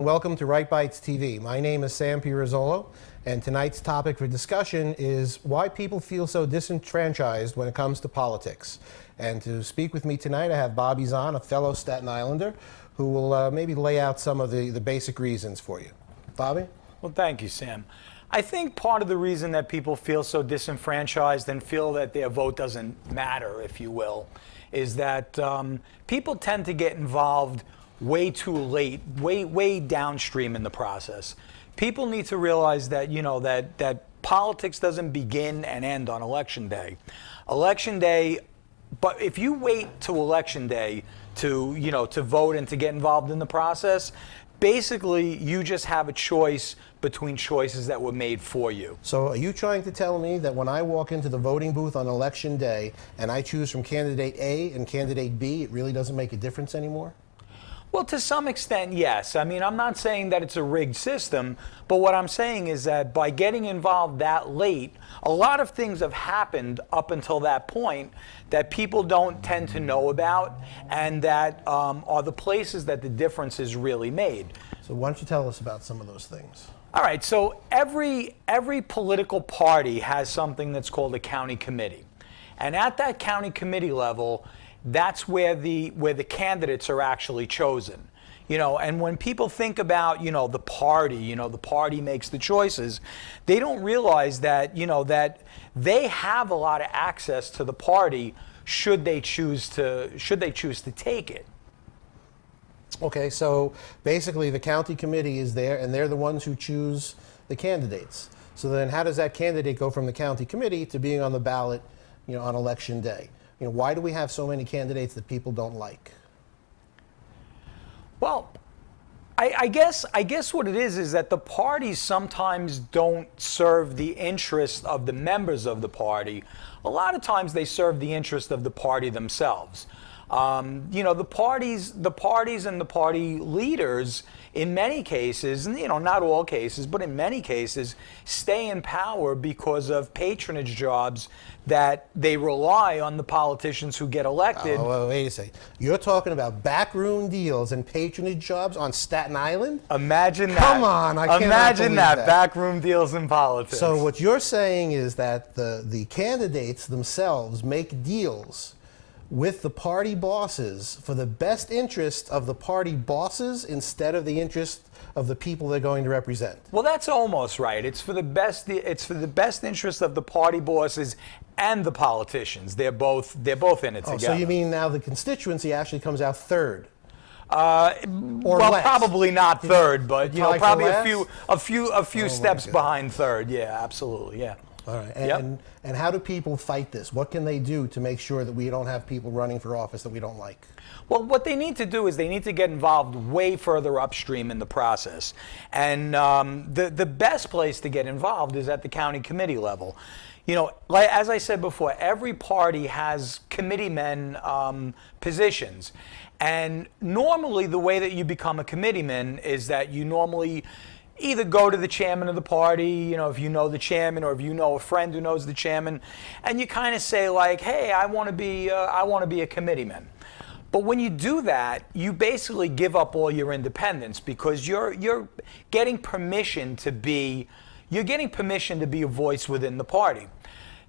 Welcome to Right Bites TV. My name is Sam Pirozzolo, and tonight's topic for discussion is why people feel so disenfranchised when it comes to politics. And to speak with me tonight, I have Bobby Zahn, a fellow Staten Islander, who will maybe lay out some of the basic reasons for you. Bobby? Well, thank you, Sam. I think part of the reason that people feel so disenfranchised and feel that their vote doesn't matter, if you will, is that people tend to get involved way too late, way downstream in the process. People need to realize that, that politics doesn't begin and end on Election Day. Election Day, but if you wait till Election Day to vote and to get involved in the process, basically you just have a choice between choices that were made for you. So are you trying to tell me that when I walk into the voting booth on Election Day and I choose from candidate A and candidate B, it really doesn't make a difference anymore? Well, to some extent, yes. I mean, I'm not saying that it's a rigged system, but what I'm saying is that by getting involved that late, a lot of things have happened up until that point that people don't tend to know about, and that are the places that the difference is really made. So why don't you tell us about some of those things? All right, so every political party has something that's called a county committee. And at that county committee level, that's where the candidates are actually chosen. And when people think about, the party makes the choices, they don't realize that, that they have a lot of access to the party should they choose to take it. Okay, so basically the county committee is there and they're the ones who choose the candidates. So then how does that candidate go from the county committee to being on the ballot, on Election Day? Why do we have so many candidates that people don't like? Well, I guess what it is that the parties sometimes don't serve the interest of the members of the party. A lot of times they serve the interest of the party themselves. The parties and the party leaders, in many cases, and not all cases, but in many cases, stay in power because of patronage jobs that they rely on the politicians who get elected. Oh, wait a second. You're talking about backroom deals and patronage jobs on Staten Island? Imagine that. Come on, I can't Imagine that, backroom deals in politics. So what you're saying is that the candidates themselves make deals with the party bosses for the best interest of the party bosses instead of the interest of the people they're going to represent. Well, that's almost right. It's for the best interest of the party bosses and the politicians. They're both in it together. So you mean now the constituency actually comes out third? Well, less. probably not third, but like probably a few steps God. Behind third. Yeah, absolutely. Yeah. All right. And how do people fight this? What can they do to make sure that we don't have people running for office that we don't like? Well, what they need to do is they need to get involved way further upstream in the process. And the best place to get involved is at the county committee level. Like, as I said before, every party has committeemen positions. And normally the way that you become a committeeman is that you normally either go to the chairman of the party, if you know the chairman, or if you know a friend who knows the chairman, and you kind of say like, hey, I want to be a committeeman. But when you do that, you basically give up all your independence because you're getting permission to be a voice within the party.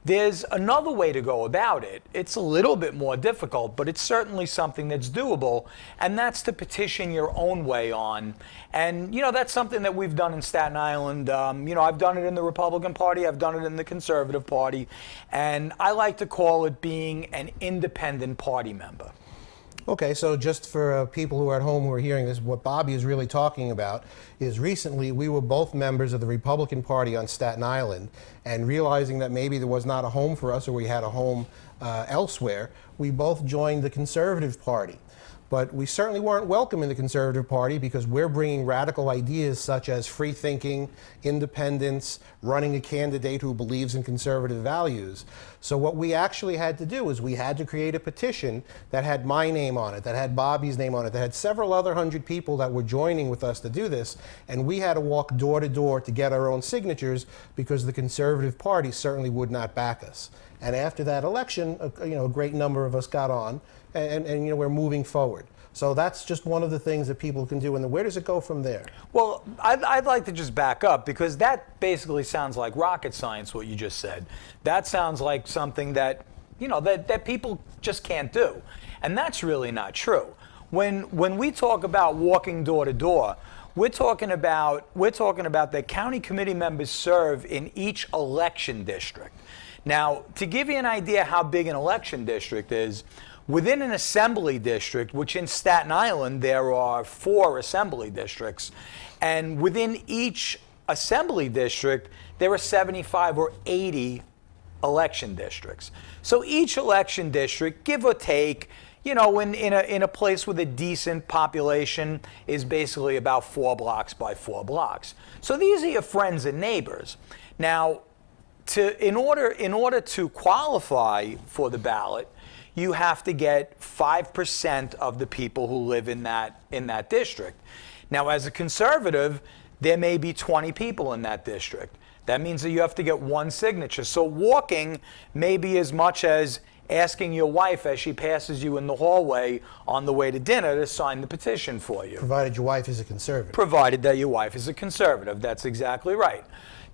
There's another way to go about it. It's a little bit more difficult, but it's certainly something that's doable, and that's to petition your own way on. And, that's something that we've done in Staten Island. I've done it in the Republican Party, I've done it in the Conservative Party, and I like to call it being an independent party member. Okay, so just for people who are at home who are hearing this, what Bobby is really talking about is recently we were both members of the Republican Party on Staten Island, and realizing that maybe there was not a home for us or we had a home elsewhere, we both joined the Conservative Party. But we certainly weren't welcome in the Conservative Party because we're bringing radical ideas such as free thinking, independence, running a candidate who believes in conservative values. So what we actually had to do is we had to create a petition that had my name on it, that had Bobby's name on it, that had several other hundred people that were joining with us to do this, and we had to walk door to door to get our own signatures because the Conservative Party certainly would not back us. And after that election, a great number of us got on, and we're moving forward. So that's just one of the things that people can do. And where does it go from there? Well, I'd like to just back up, because that basically sounds like rocket science, what you just said. That sounds like something that, you know, that people just can't do. And that's really not true. When we talk about walking door to door, we're talking about that county committee members serve in each election district. Now, to give you an idea how big an election district is, within an assembly district, which in Staten Island there are 4 assembly districts, and within each assembly district there are 75 or 80 election districts. So each election district, give or take, you know, in a place with a decent population, is basically about 4 blocks by 4 blocks. So these are your friends and neighbors. Now, in order to qualify for the ballot, you have to get 5% of the people who live in that district. Now, as a conservative, there may be 20 people in that district. That means that you have to get 1 signature. So walking may be as much as asking your wife as she passes you in the hallway on the way to dinner to sign the petition for you. Provided your wife is a conservative. Provided that your wife is a conservative. That's exactly right.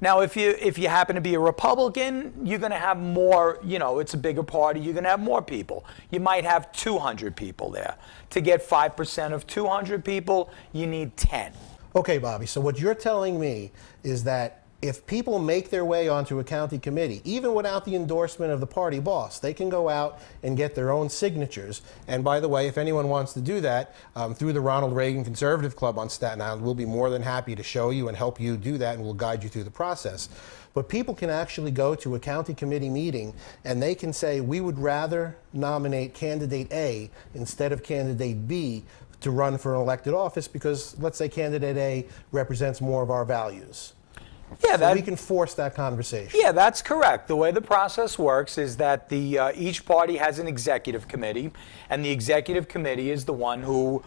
Now, if you happen to be a Republican, you're going to have more, you know, it's a bigger party, you're going to have more people. You might have 200 people there. To get 5% of 200 people, you need 10. Okay, Bobby, so what you're telling me is that if people make their way onto a county committee, even without the endorsement of the party boss, they can go out and get their own signatures. And by the way, if anyone wants to do that, through the Ronald Reagan Conservative Club on Staten Island, we'll be more than happy to show you and help you do that, and we'll guide you through the process. But people can actually go to a county committee meeting and they can say, we would rather nominate candidate A instead of candidate B to run for an elected office because, let's say, candidate A represents more of our values. Yeah, so we can force that conversation. Yeah, that's correct. The way the process works is that each party has an executive committee, and the executive committee is the one who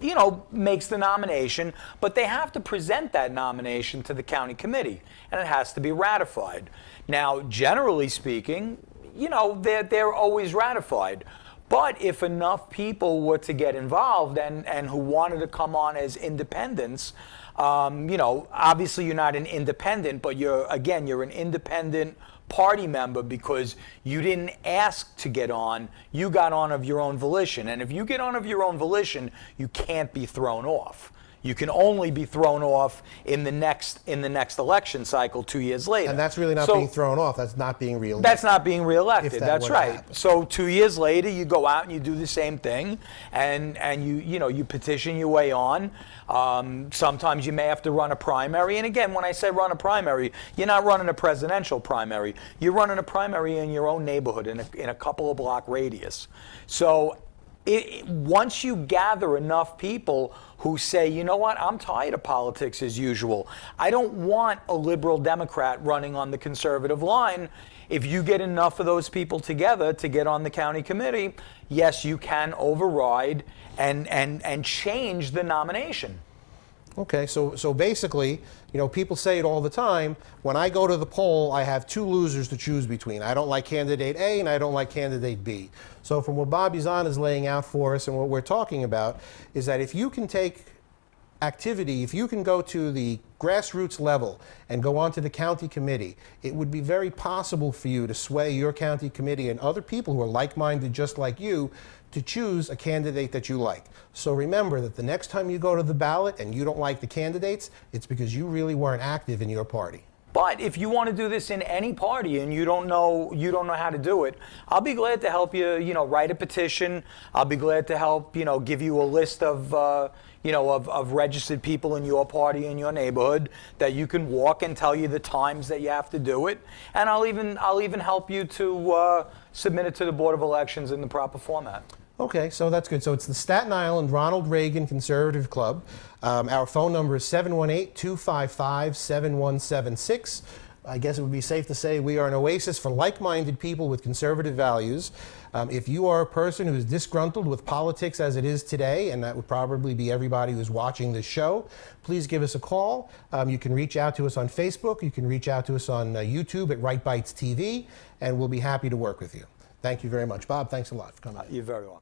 you know, makes the nomination, but they have to present that nomination to the county committee, and it has to be ratified. Now, generally speaking, you know, they're always ratified. But if enough people were to get involved and who wanted to come on as independents, you know, obviously you're not an independent, but you're an independent party member because you didn't ask to get on, you got on of your own volition. And if you get on of your own volition, you can't be thrown off. You can only be thrown off in the next election cycle 2 years later. And that's really not being thrown off. That's not being reelected. That's not being reelected. That's right. Happen. So 2 years later, you go out and you do the same thing, and you petition your way on. Sometimes you may have to run a primary. And again, when I say run a primary, you're not running a presidential primary. You're running a primary in your own neighborhood in a couple of block radius. So once you gather enough people who say, you know what, I'm tired of politics as usual. I don't want a liberal Democrat running on the conservative line. If you get enough of those people together to get on the county committee, yes, you can override and change the nomination. Okay, so basically, you know, people say it all the time. When I go to the poll, I have 2 losers to choose between. I don't like candidate A and I don't like candidate B. So from what Bobby Zahn is laying out for us and what we're talking about is that if you can take activity, if you can go to the grassroots level and go onto the county committee, it would be very possible for you to sway your county committee and other people who are like-minded just like you to choose a candidate that you like. So remember that the next time you go to the ballot and you don't like the candidates, it's because you really weren't active in your party. But if you want to do this in any party and you don't know how to do it, I'll be glad to help you, you know, write a petition. I'll be glad to help, you know, give you a list of of registered people in your party in your neighborhood that you can walk and tell you the times that you have to do it. And I'll even help you to submit it to the Board of Elections in the proper format. Okay, so that's good. So it's the Staten Island Ronald Reagan Conservative Club. Our phone number is 718-255-7176. I guess it would be safe to say we are an oasis for like-minded people with conservative values. If you are a person who is disgruntled with politics as it is today, and that would probably be everybody who's watching this show, please give us a call. You can reach out to us on Facebook. You can reach out to us on YouTube at Right Bites TV, and we'll be happy to work with you. Thank you very much. Bob, thanks a lot for coming. You're very welcome.